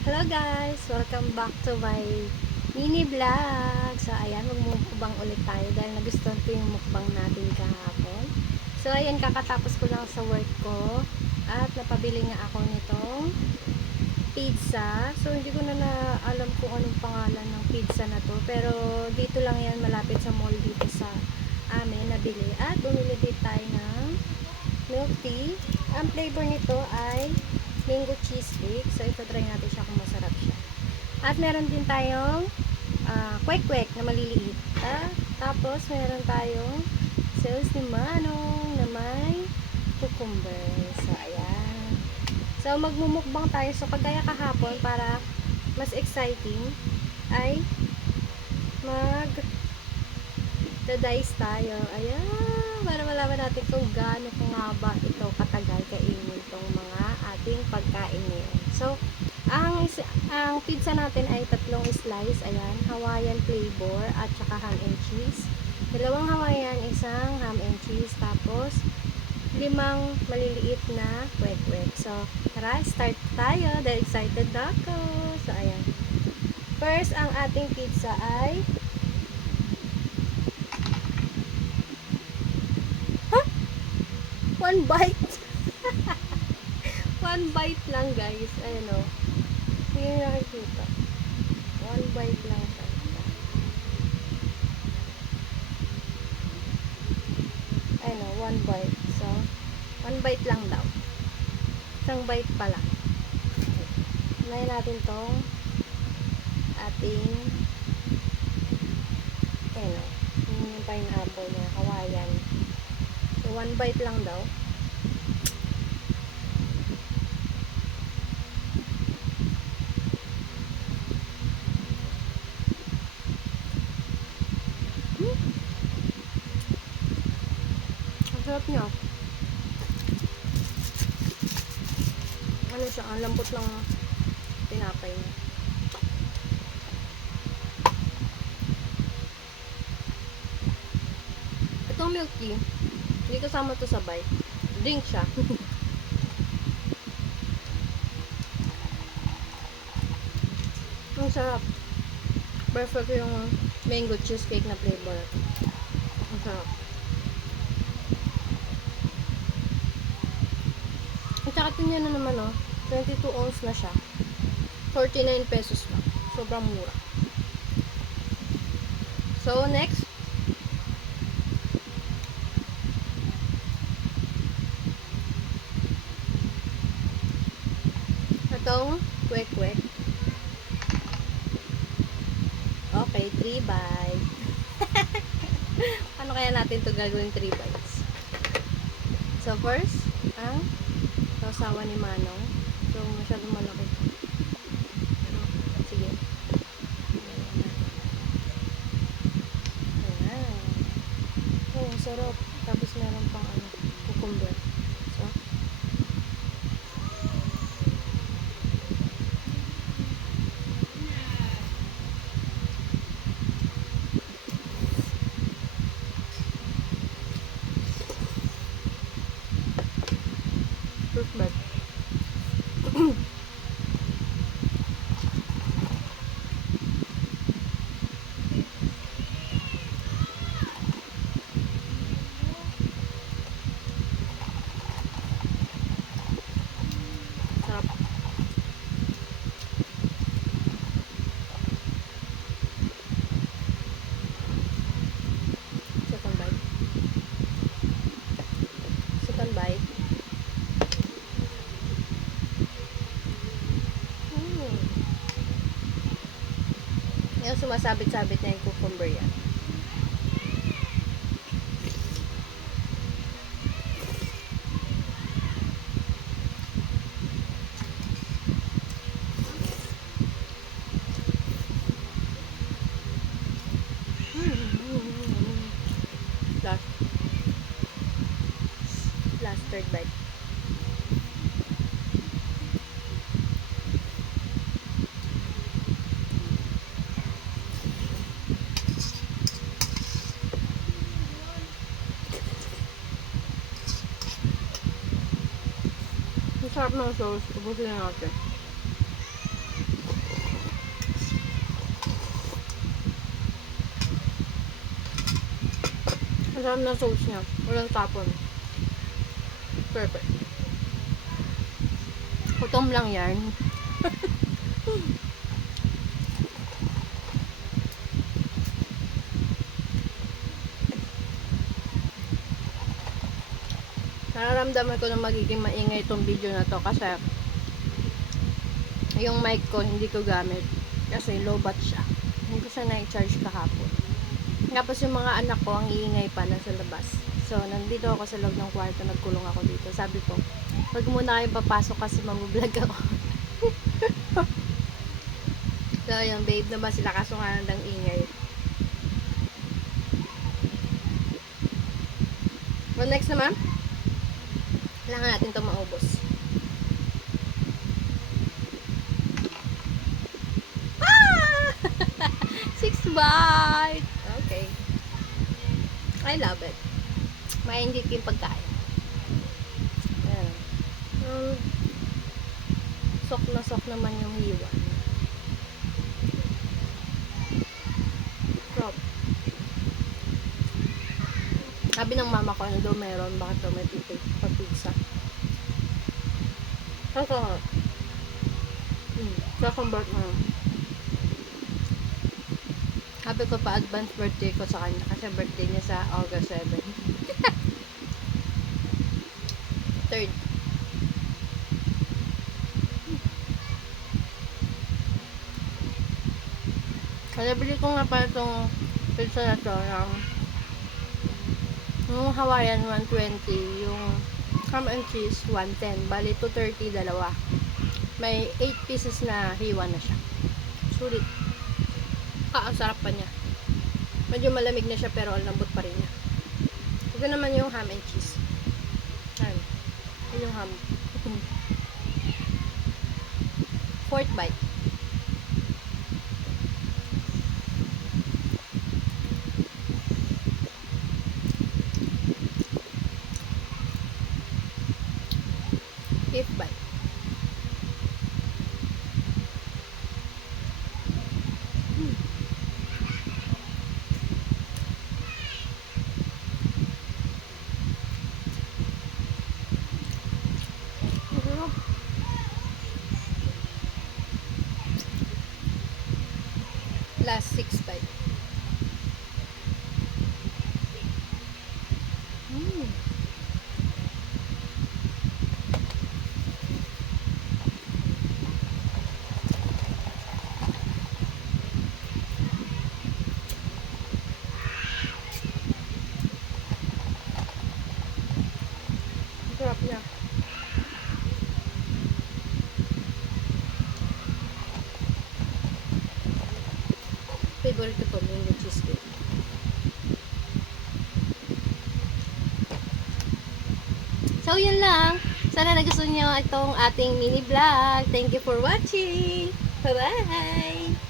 Hello guys! Welcome back to my mini vlog. So ayan, magmumukbang ulit tayo dahil nagustuhan ko yung mukbang natin kahapon. So ayan, kakatapos ko lang sa work ko at napabili nga ako nitong pizza. So hindi ko na alam kung anong pangalan ng pizza na to, pero dito lang yan, malapit sa mall dito sa amin nabili. At bumili din tayo ng milk tea. Ang flavor nito ay mango cheesecake. So, ito try natin siya kung masarap siya. At meron din tayong kwek-kwek na maliliit. Tapos, meron tayong sales ni Manong na may cucumber. So, ayan. So, magmumukbang tayo. So, kagaya kahapon, para mas exciting, ay mag-dice tayo. Ayan. Para malaman natin kung gaano nga ba ito katagal kainin itong mga ating pagkain ngayon. So, ang pizza natin ay 3 slice. Ayan, Hawaiian flavor at saka ham and cheese. 2 Hawaiian, 1 ham and cheese. Tapos, 5 maliliit na kwek-kwek. So, tara, start tayo. Dahil excited na ako. So, ayan. First, ang ating pizza ay one bite. One bite lang, guys. Ayan o. Hindi nyo nakikita. One bite lang siya. Ayan o, one bite. So, one bite lang daw. Isang bite pa lang. Unahin natin tong ating ayan o. Yung pineapple niya. Hawaiian. So, one bite lang daw. Ang sarap niya. Ano siya? Ang lambot lang tinapay niya. Itong milk tea, hindi kasama to sa bite. Drink siya. Ang sarap. Perfect yung mango cheesecake na flavor. Ang sarap. At saka ito niya na naman, 22 ounce na siya. 49 pesos lang. Sobrang mura. So, next. Itong kwek-kwek. Okay, 3 bites. Paano kaya natin ito gagawin 3 bites? So, first, ang sausawan ni Manong. So, masyadong malaki. Pero, sige. Ayan. Oh, sarap. Tapos meron pang cucumber. So, fruit bite. Sarap. Second bite. Second bite. Yung sumasabit-sabit na yung cucumber yan. Last. Last third bite. Ang sarap ng sauce. Ubusin na natin. Masarap na sauce niya. Walang tapon. Perfect. Gutom lang yan. Nararamdaman ko na magiging maingay itong video na to kasi yung mic ko hindi ko gamit kasi low bat siya. Hindi ko siya na-charge kahapon. Tapos yung mga anak ko ang iingay pa nasa labas. So nandito ako sa loob ng kwarto, nagkulong ako dito. Sabi ko, wag muna kayo papasok kasi mag-vlog ako. So yung babe na ba sila kaso nga ng ingay. What next naman? Kailangan natin ito maubos. Ah! 6 bite! Okay. I love it. Maingit yung pagkain. Ayan. Sok na sok naman yung hiwa. Prop. Sabi ng mama ko, ano daw meron, bakit daw may pizza. Kasi, convert na. Sabi ko pa advance birthday ko sa kanya kasi birthday niya sa August 7. 3rd. Kaya bili ko nga pa itong pizza na to yung Hawaiian 120, yung ham and cheese 110, bali 230 dalawa. May 8 pieces na hiwa na siya. Sulit. Ang sarap pa niya. Medyo malamig na siya pero ang lambot pa rin niya. Ito naman yung ham and cheese. Ayan. Ito yung ham. 4th bite. Fifth bite. Last 6 bite. Sarap niya. Favorite ko to, mango cheesecake. So, yun lang. Sana nagustuhan nyo itong ating mini vlog. Thank you for watching. Bye-bye!